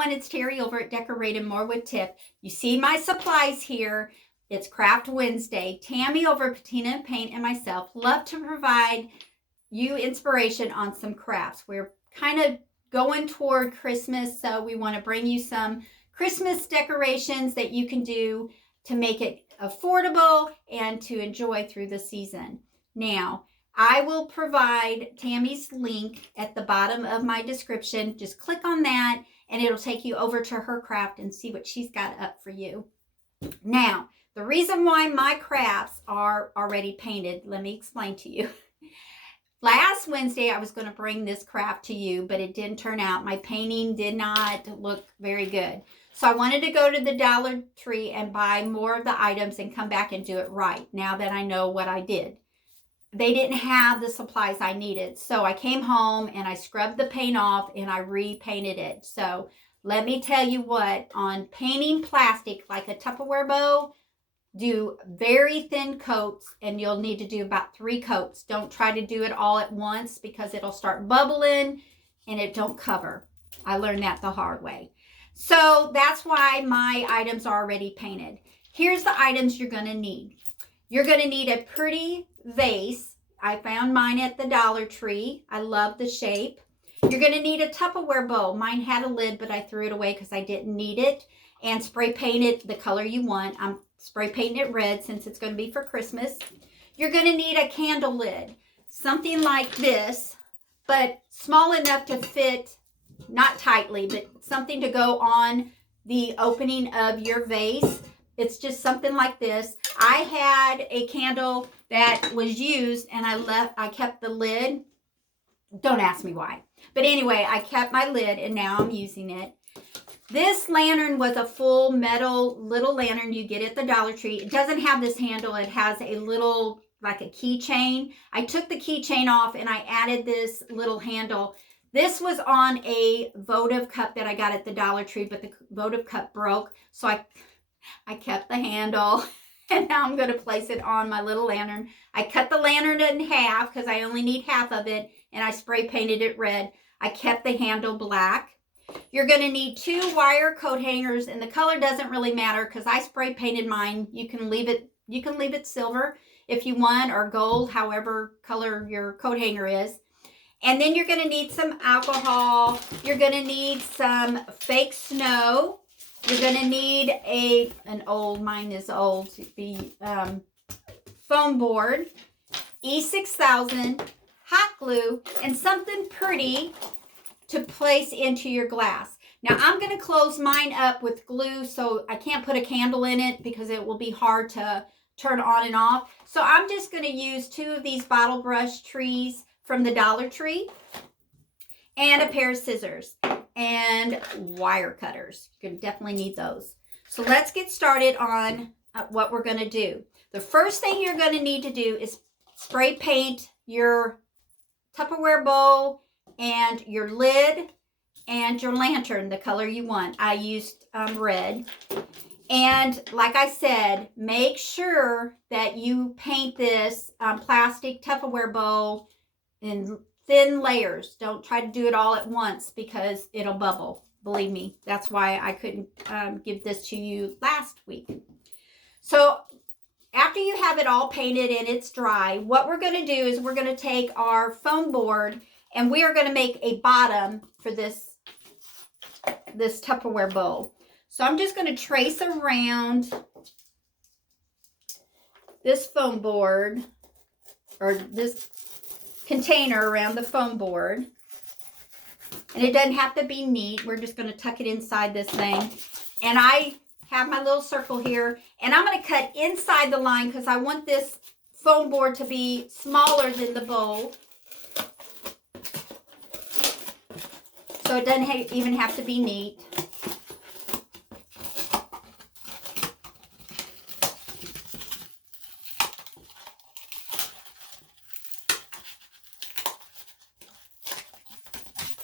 everyone, it's Terry over at Decorating More with Tip. You see my supplies here. It's Craft Wednesday. Tammy over at Patina and Paint and myself love to provide you inspiration on some crafts. We're kind of going toward Christmas, so we want to bring you some Christmas decorations that you can do to make it affordable and to enjoy through the season. Now, I will provide Tammy's link at the bottom of my description. Just click on that and it'll take you over to her craft and see what she's got up for you. Now, the reason why my crafts are already painted, let me explain to you. Last Wednesday, I was going to bring this craft to you, but it didn't turn out. My painting did not look very good. So I wanted to go to the Dollar Tree and buy more of the items and come back and do it right now that I know what I did. They didn't have the supplies I needed. So I came home and I scrubbed the paint off and I repainted it. So let me tell you what, on painting plastic like a Tupperware bowl, do very thin coats, and you'll need to do about 3 coats. Don't try to do it all at once because it'll start bubbling and it don't cover. I learned that the hard way. So that's why my items are already painted. Here's the items you're going to need. You're going to need a pretty vase. I found mine at the Dollar Tree. I love the shape. You're going to need a Tupperware bowl. Mine had a lid, but I threw it away because I didn't need it. And spray paint it the color you want. I'm spray painting it red since it's going to be for Christmas. You're going to need a candle lid. Something like this, but small enough to fit, not tightly, but something to go on the opening of your vase. It's just something like this. I had a candle that was used and I kept the lid. Don't ask me why. But anyway, I kept my lid and now I'm using it. This lantern was a full metal little lantern you get at the Dollar Tree. It doesn't have this handle. It has a little, like a keychain. I took the keychain off and I added this little handle. This was on a votive cup that I got at the Dollar Tree, but the votive cup broke. So I kept the handle and now I'm going to place it on my little lantern. I cut the lantern in half because I only need half of it and I spray painted it red. I kept the handle black. You're going to need 2 wire coat hangers, and the color doesn't really matter because I spray painted mine. You can leave it silver if you want, or gold, however color your coat hanger is. And then you're going to need some alcohol. You're going to need some fake snow. You're going to need mine is old, the foam board, E6000, hot glue, and something pretty to place into your glass. Now I'm going to close mine up with glue so I can't put a candle in it because it will be hard to turn on and off. So I'm just going to use 2 of these bottle brush trees from the Dollar Tree and a pair of scissors and wire cutters. You're going to definitely need those. So let's get started on what we're going to do. The first thing you're going to need to do is spray paint your Tupperware bowl and your lid and your lantern the color you want. I used red. And like I said, make sure that you paint this plastic Tupperware bowl in thin layers. Don't try to do it all at once because it'll bubble. Believe me, that's why I couldn't give this to you last week. So after you have it all painted and it's dry, what we're going to do is we're going to take our foam board and we are going to make a bottom for this Tupperware bowl. So I'm just going to trace around this foam board, or this container around the foam board. And it doesn't have to be neat. We're just going to tuck it inside this thing. And I have my little circle here. And I'm going to cut inside the line because I want this foam board to be smaller than the bowl. So it doesn't even have to be neat.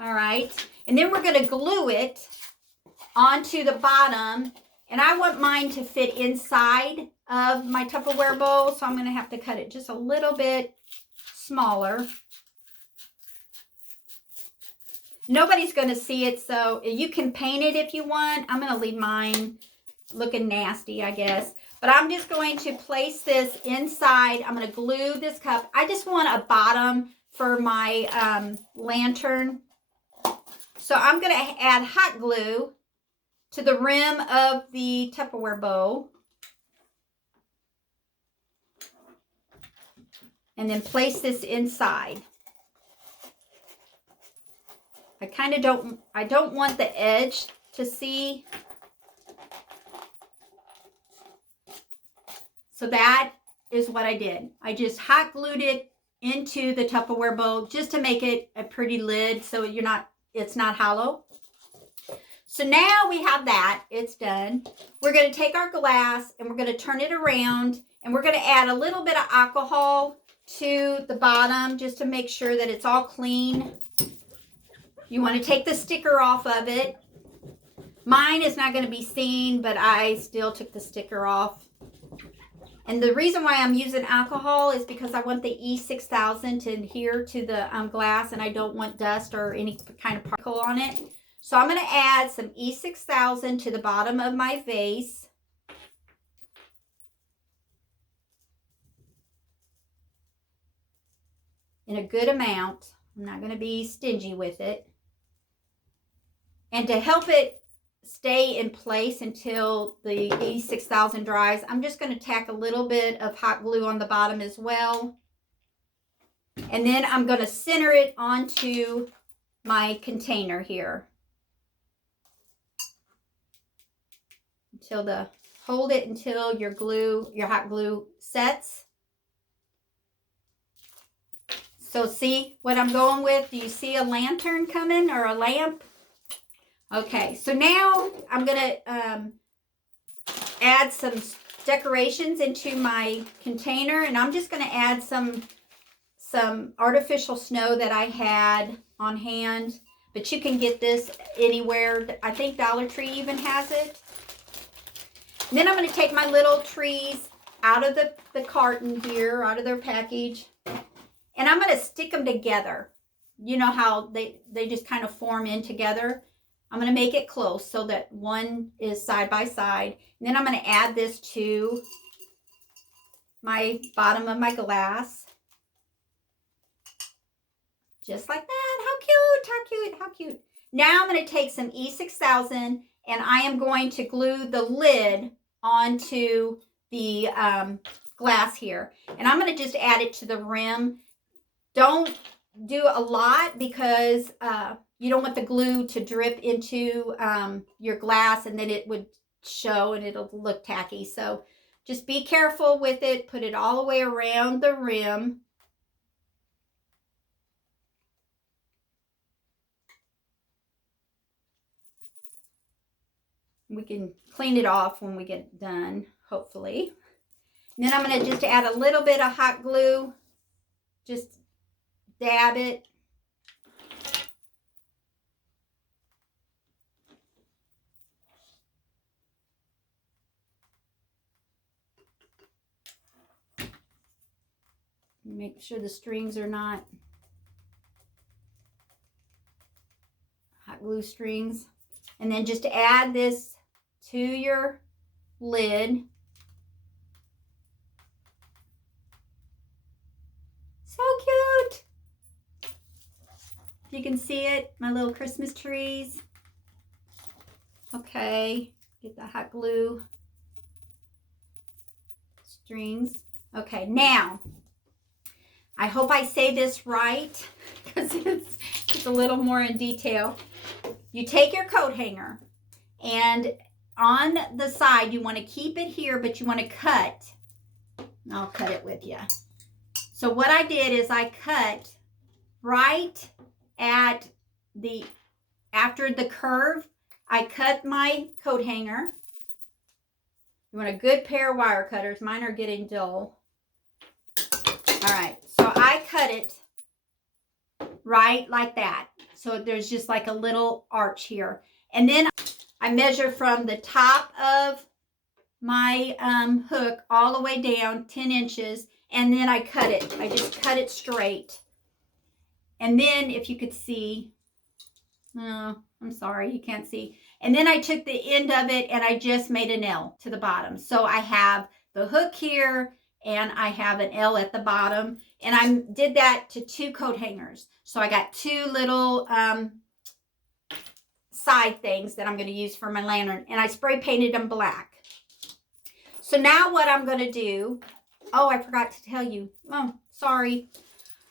All right. And then we're going to glue it onto the bottom. And I want mine to fit inside of my Tupperware bowl. So I'm going to have to cut it just a little bit smaller. Nobody's going to see it, so you can paint it if you want. I'm going to leave mine looking nasty, I guess. But I'm just going to place this inside. I'm going to glue this cup. I just want a bottom for my lantern. So I'm going to add hot glue to the rim of the Tupperware bowl. And then place this inside. I don't want the edge to see. So that is what I did. I just hot glued it into the Tupperware bowl just to make it a pretty lid so it's not hollow. So now we have that. It's done. We're going to take our glass and we're going to turn it around and we're going to add a little bit of alcohol to the bottom just to make sure that it's all clean. You want to take the sticker off of it. Mine is not going to be seen, but I still took the sticker off. And the reason why I'm using alcohol is because I want the E6000 to adhere to the glass, and I don't want dust or any kind of particle on it. So I'm going to add some E6000 to the bottom of my vase. In a good amount. I'm not going to be stingy with it. And to help it stay in place until the E6000 dries, I'm just going to tack a little bit of hot glue on the bottom as well. And then I'm going to center it onto my container here. Hold it until your hot glue sets. So see what I'm going with? Do you see a lantern coming or a lamp? Okay, so now I'm going to add some decorations into my container, and I'm just going to add some artificial snow that I had on hand, but you can get this anywhere. I think Dollar Tree even has it. And then I'm going to take my little trees out of the carton here, out of their package, and I'm going to stick them together. You know how they just kind of form in together. I'm going to make it close so that one is side by side. And then I'm going to add this to my bottom of my glass. Just like that. How cute, how cute, how cute. Now I'm going to take some E6000 and I am going to glue the lid onto the glass here. And I'm going to just add it to the rim. Don't do a lot because you don't want the glue to drip into your glass and then it would show and it'll look tacky. So just be careful with it. Put it all the way around the rim. We can clean it off when we get done, hopefully. And then I'm going to just add a little bit of hot glue. Just dab it. Make sure the strings are not hot glue strings. And then just add this to your lid. So cute. You can see it, my little Christmas trees. Okay, get the hot glue strings. Okay, now, I hope I say this right because it's a little more in detail. You take your coat hanger and on the side, you want to keep it here, but you want to cut. I'll cut it with you. So what I did is I cut right at after the curve, I cut my coat hanger. You want a good pair of wire cutters. Mine are getting dull. All right, so I cut it right like that. So there's just like a little arch here. And then I measure from the top of my hook all the way down 10 inches. And then I cut it. I just cut it straight. And then if you could see, Oh, I'm sorry, you can't see. And then I took the end of it and I just made an L to the bottom. So I have the hook here and I have an L at the bottom. And I did that to 2 coat hangers. So I got 2 little side things that I'm going to use for my lantern. And I spray painted them black. So now what I'm going to do, oh, I forgot to tell you. Oh, sorry.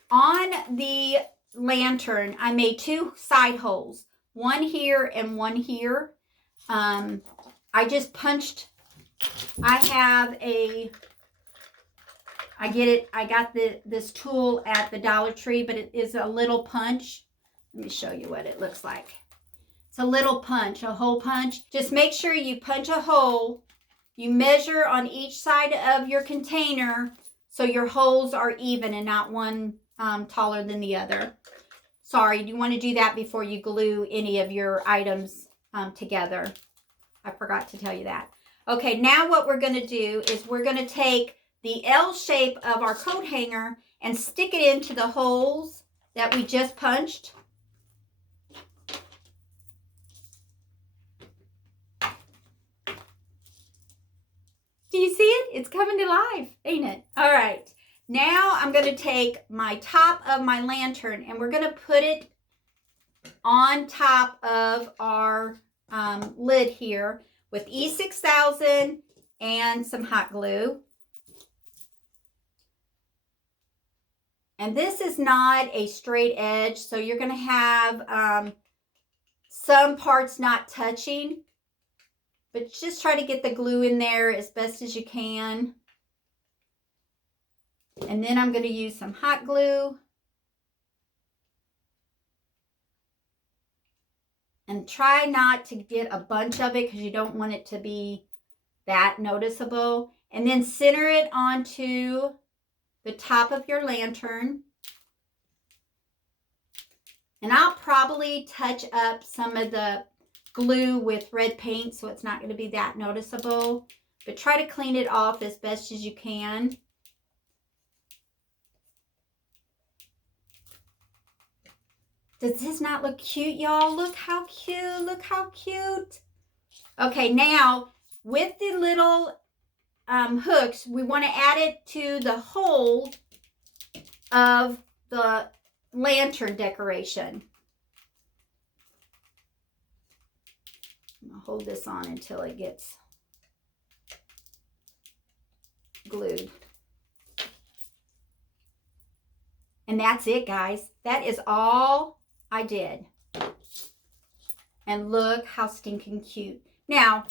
On the lantern, I made 2 side holes. One here and one here. I just punched. I got this tool at the Dollar Tree, but it is a little punch. Let me show you what it looks like. It's a little punch, a hole punch. Just make sure you punch a hole. You measure on each side of your container so your holes are even and not one taller than the other. Sorry, you want to do that before you glue any of your items together. I forgot to tell you that. Okay, now what we're going to do is we're going to take the L shape of our coat hanger and stick it into the holes that we just punched. Do you see it? It's coming to life, ain't it? All right. Now I'm going to take my top of my lantern and we're going to put it on top of our lid here with E6000 and some hot glue. And this is not a straight edge, so you're going to have some parts not touching, but just try to get the glue in there as best as you can. And then I'm going to use some hot glue. And try not to get a bunch of it because you don't want it to be that noticeable. And then center it onto the top of your lantern. And I'll probably touch up some of the glue with red paint so it's not going to be that noticeable. But try to clean it off as best as you can. Does this not look cute, y'all? Look how cute. Look how cute. Okay, now with the little hooks, we want to add it to the hole of the lantern decoration. I'm going to hold this on until it gets glued. And that's it, guys. That is all I did. And look how stinking cute. Now,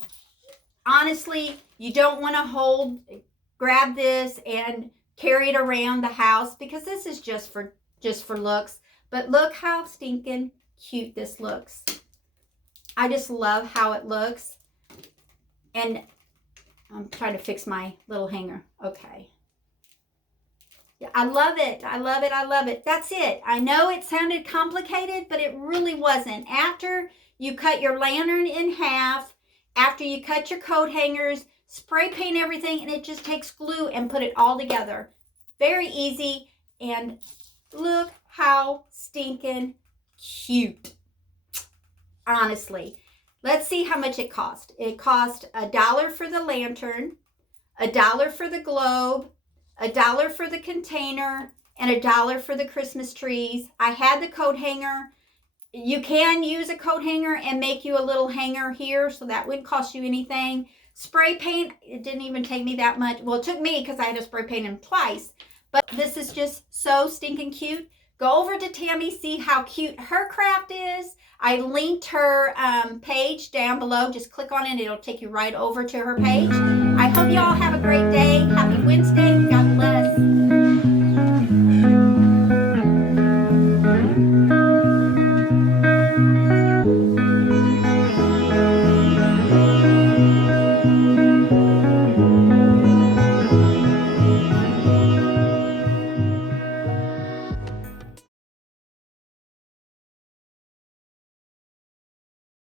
honestly, you don't want to grab this and carry it around the house because this is just for looks. But look how stinking cute this looks. I just love how it looks. And I'm trying to fix my little hanger. Okay. I love it. I love it. I love it. That's it. I know it sounded complicated, but it really wasn't. After you cut your lantern in half, after you cut your coat hangers, spray paint everything, and it just takes glue and put it all together. Very easy. And look how stinking cute. Honestly. Let's see how much it cost. It cost $1 for the lantern, $1 for the globe, $1 for the container, and $1 for the Christmas trees. I had the coat hanger. You can use a coat hanger and make you a little hanger here, so that wouldn't cost you anything. Spray paint, it didn't even take me that much. Well, it took me because I had to spray paint them twice. But this is just so stinking cute. Go over to Tammy, see how cute her craft is. I linked her page down below. Just click on it. It'll take you right over to her page. I hope y'all have a